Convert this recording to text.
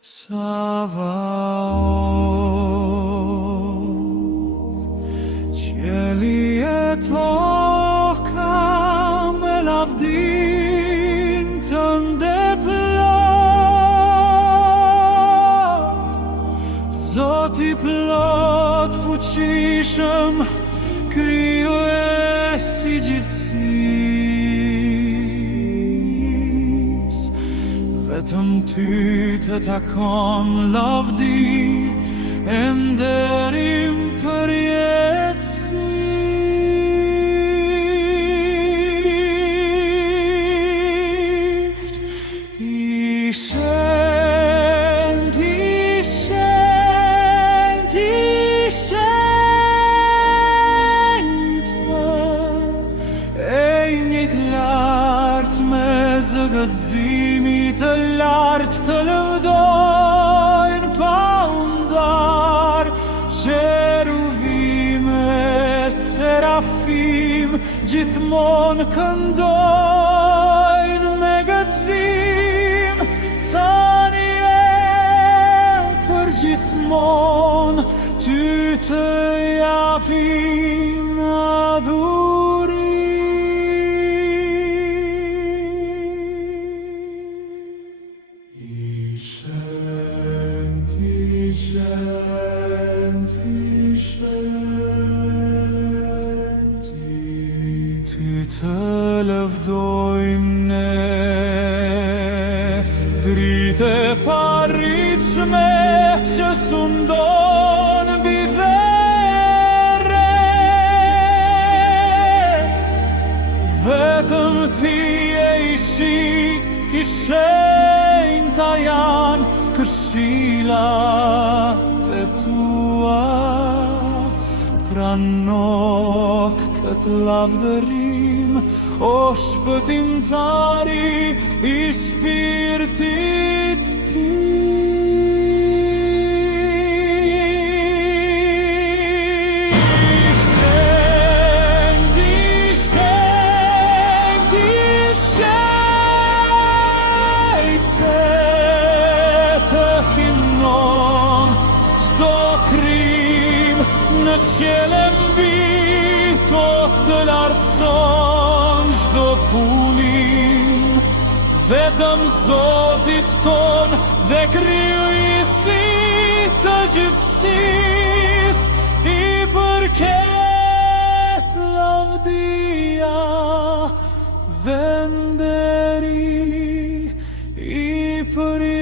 Savaoth, Qielli e toka me lavdin tënde plot, Zoti plot fuqishëm, krijues I gjithësisë, vetëm ty të takon lavdi e nderim përjetësisht. I shenjt, I shenjt, I shenjt, e njëjtë lartë me zëgëzimi të lartë të lëvdojnë pa undar, Qeruvime, serafim, gjithmonë këndojnë me gëzim, tani e për gjithmonë, ty të japin adhurim. I shenjt, I shenjt, I shenjt, ty të lëvdojmë ne, dritë e parritshme që sundon mbi dhere, vetëm ti e I shit, ti shenjta janë këshillat e tua, prano këtë lavdërim, o shpëtimtari I shpirtit ti. Në qiell e mbi tokë të lartëson çdo punim, vetëm Zotit ton dhe krijuesi të gjithësisë I përket lavdia dhe nderi I përjetësisë.